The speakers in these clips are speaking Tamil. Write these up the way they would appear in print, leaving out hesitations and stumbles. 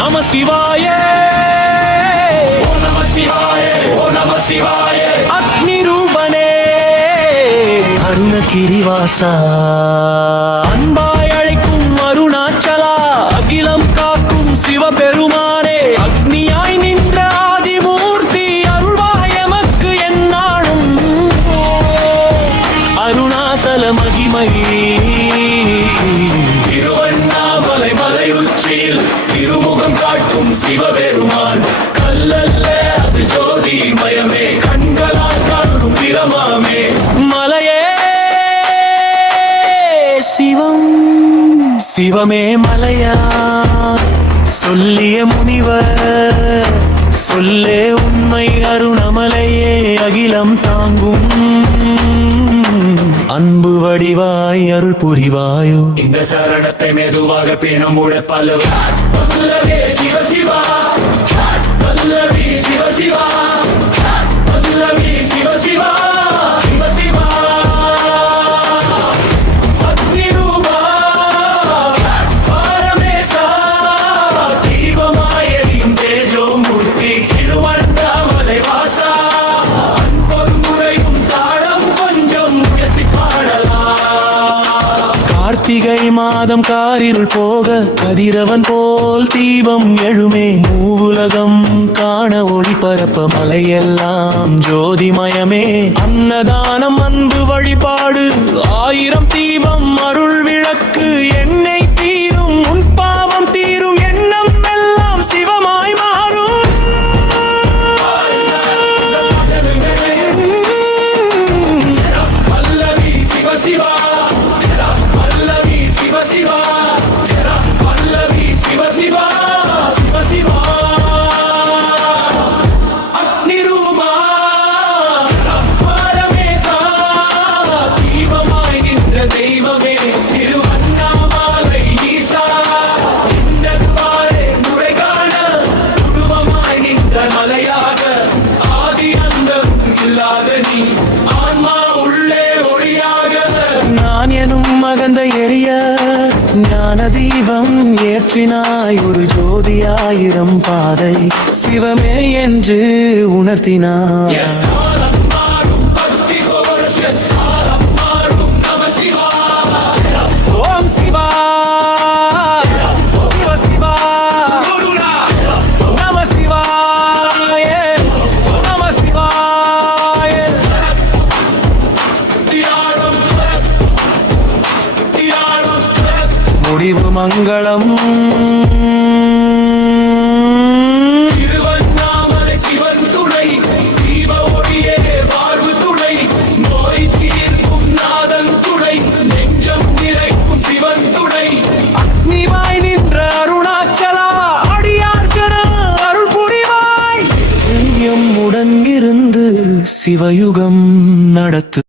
நம சிவாய ஓ நம சிவாய ஓ நம சிவாய அக்னி ரூபனே அருணகிரிவாசா அன்பாய் அழைக்கும் அருணாச்சலா அகிலம் காக்கும் சிவபெருமானே அக்னியாய் நின்ற ஆதிமூர்த்தி அருள்வாய் எமக்கு எந்நாளும் அருணாசல மகிமை திருவண்ணாமலை மலை உச்சியில் திருமுகம் காட்டும் சிவபெருமான் கல்லல்ல அது ஜோதி மயமே கண்களால் காணும் பிரமாமே மலையே சிவம் சிவமே மலையா சொல்லிய முனிவர் சொல்லே உண்மை அருணமலையே அகிலம் தாங்கும் அன்பு வடிவாய் அருள் புரிவாயோ இந்த சரணத்தை மெதுவாக பேணும் உழைப்பல்லு சிவ சிவா பல்லவி சிவ சிவா பல்லவி சிவ சிவா சிவ சிவா அக்னி ரூபா பரமேசா தீபமாய் எரியும் தேஜோ மூர்த்தி திருவண்ணாமலை வாசா அன்பொரு முறையும் தாளம் கொஞ்சம் உயர்த்தி பாடலாம் கார்த்திகை மாதம் காரிருள் போக கதிரவன் போல் தீபம் எழுமே மூவுலகம் காண ஒளி பரப்ப மலையெல்லாம் ஜோதிமயமே அன்னதானம் அன்பு வழிபாடு ஆயிரம் தீபம் அருள் விளக்கு எண்ணெய் தீரும் உன் பாவம் தீரும் எண்ணம் எல்லாம் சிவமாய் மாறும் பல்லவி சிவ சிவா பல்லவி சிவ சிவா பல்லவி சிவ சிவா சிவ சிவா அக்னி ரூபா பரமேசா தீபமாய் நின்ற தெய்வமே திருவண்ணாமலை ஈசா இன்னதுவாரே முறை காண உருவமாய் நின்ற மலையாக ஆதி அந்தம் இல்லாத நீ ஆன்மா உள்ளே ஒளியாக நான் எனும் மகந்த எரிய ஞான தீபம் ஏற்றினாய் ஒரு ஜோதியாயிரம் பாதை சிவமே என்று உணர்த்தினாய் ஓம் சிவா சிவ சிவா நம சிவாய நம சிவாய முடிவு மங்களம் திருவண்ணாமலை சிவன் துணை தீப ஒளியே வாழ்வு துணை நோய் தீர்க்கும் நாதன் துணை நெஞ்சம் நிறைக்கும் சிவன் துணை அக்னிவாய் நின்ற அருணாச்சலா அடியார்கர அருள் புரிவாய் உடன் இருந்து சிவயுகம் நடத்து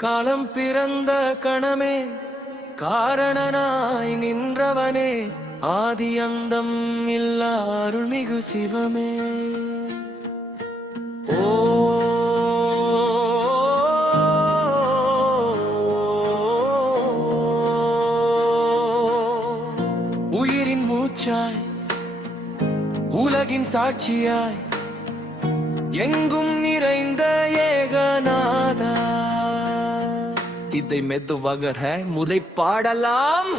காலம் பிறந்த கணமே காரணனாய் நின்றவனே ஆதி அந்தம் இல்லா அருள்மிகு சிவமே ஓ உயிரின் மூச்சாய் உலகின் சாட்சியாய் எங்கும் நிறைந்த ஏகநாதா இதை மெதுவாக முறை பாடலாம்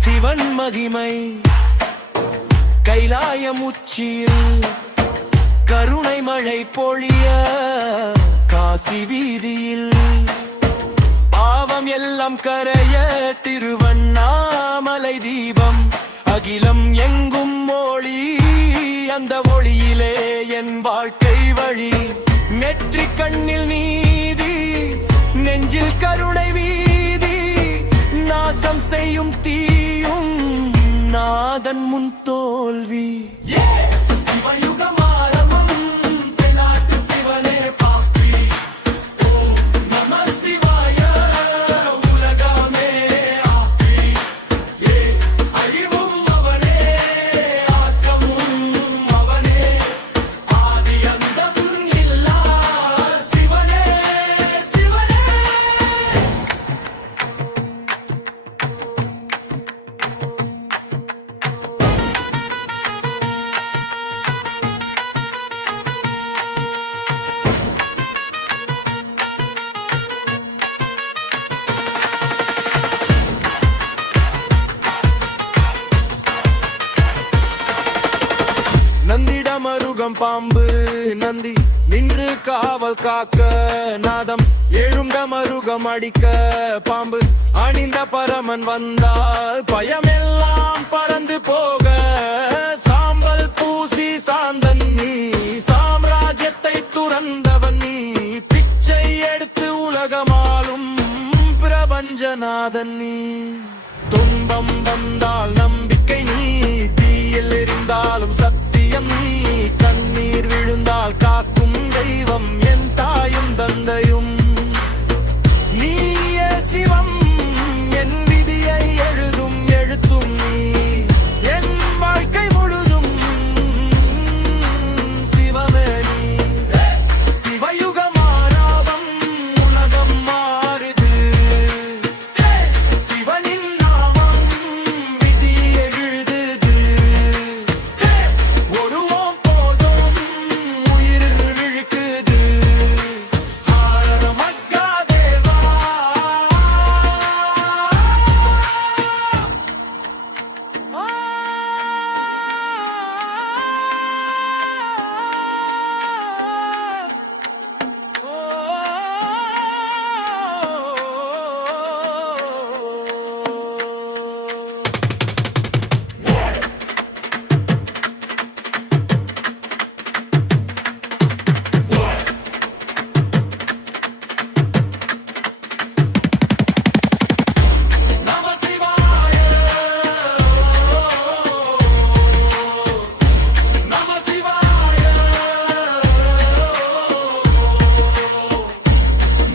சிவன் மகிமை கைலாயம் உச்சியில் கருணை மழை பொழிய காசி வீதியில் பாவம் எல்லாம் கரைய திருவண்ணாமலை தீபம் அகிலம் எங்கும் ஒளி, அந்த ஒளியிலே என் வாழ்க்கை வழி. நெற்றிக் கண்ணில் நீதி, நெஞ்சில் கருணை வீதி. நாசம் செய்யும் தீயும் நாதன் முன் தோல்வி. சிவயுகம் ஆரம்பம், தென்னாட்டு சிவனே பாப்பி. ஓம் நம சிவாய, உலகமே ஆப்பி. அழிவும் அவனே, ஆக்கமும் அவனே. ஆதி அந்தம் இல்லா சிவனே, சிவனே. நந்திடமருகம் பாம்பு நந்தி நின்று காவல் காக்க. நாதம் எழும் டமருகம் அடிக்க. பாம்பு அணிந்த பரமன் வந்தால் பயமெல்லாம் பறந்து போக. சாம்பல் பூசி சாந்தன் நீ, சாம்ராஜ்யத்தை துறந்தவன் நீ. பிச்சை எடுத்து உலகமாலும் பிரபஞ்சநாதன் நீ. துன்பம் வந்தால் நம்பிக்கை நீ, தீயில் எரிந்தாலும் சத்தியம் நீ. கண்ணீர் விழுந்தால் காக்கும் தெய்வம் என் தாயும் தந்தையும். நீயே சிவம், என் விதியை எழுதும் எழுத்தும் நீ. என் வாழ்க்கை முழுதும் சிவமே நீ. சிவயுகம் ஆரம்பம், உலகம் மாறுது. சிவனின் நாமம் விதி எழுதுது. ஒருவோம் போதும் உயிர் இழுக்குது. ஹர மகாதேவா. நம சிவாய, நம சிவாய,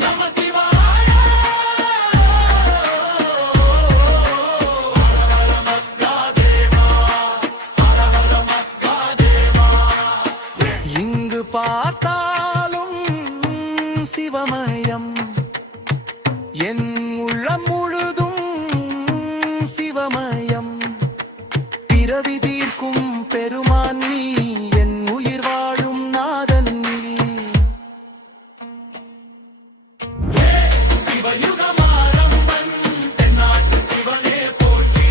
நம சிவாய. ஹர மகாதேவா, ஹர மகாதேவா. இங்கு பார்த்தாலும் சிவமயம், என் உள்ளம் முழுதும் சிவமயம். பிறவி தீர்க்கும் பெருமான் நீ, என் உயிர் வாழும் நாதன் நீ. சிவயுகம் ஆரம்பம், தென்னாட்டு சிவனே போற்றி.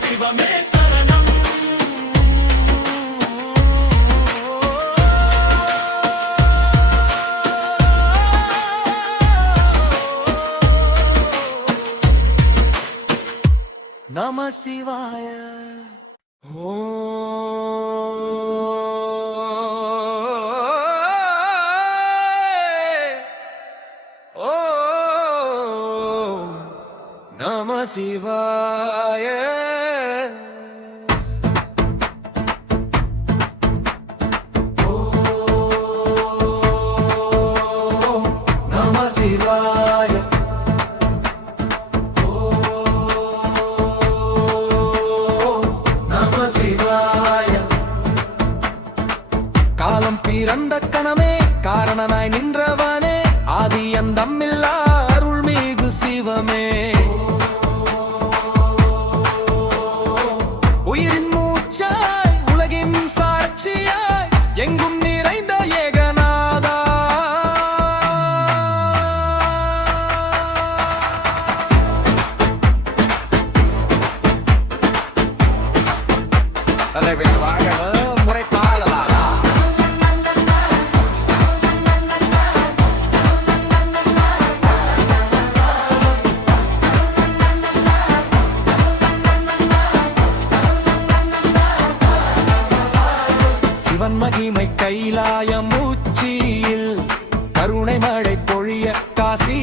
சிவமே சரணம். நம சிவாய. ஓ நம சிவாய. நம சிவாய. நம சிவாய. காலம் பிறந்த கணமே, காரணனாய் நின்றவனே. ஆதி அந்தமில்லா அருள்மிகு சிவமே. உயிரின் மூச்சாய், உலகின் சாட்சியாய், எங்கும் நிறைந்த ஏகநாதா. தலைவில் வாழணும் முறைப்பாளரா. சிவன் மகிமை கைலாயம் உச்சியில் கருணை மழை பொழிய காசி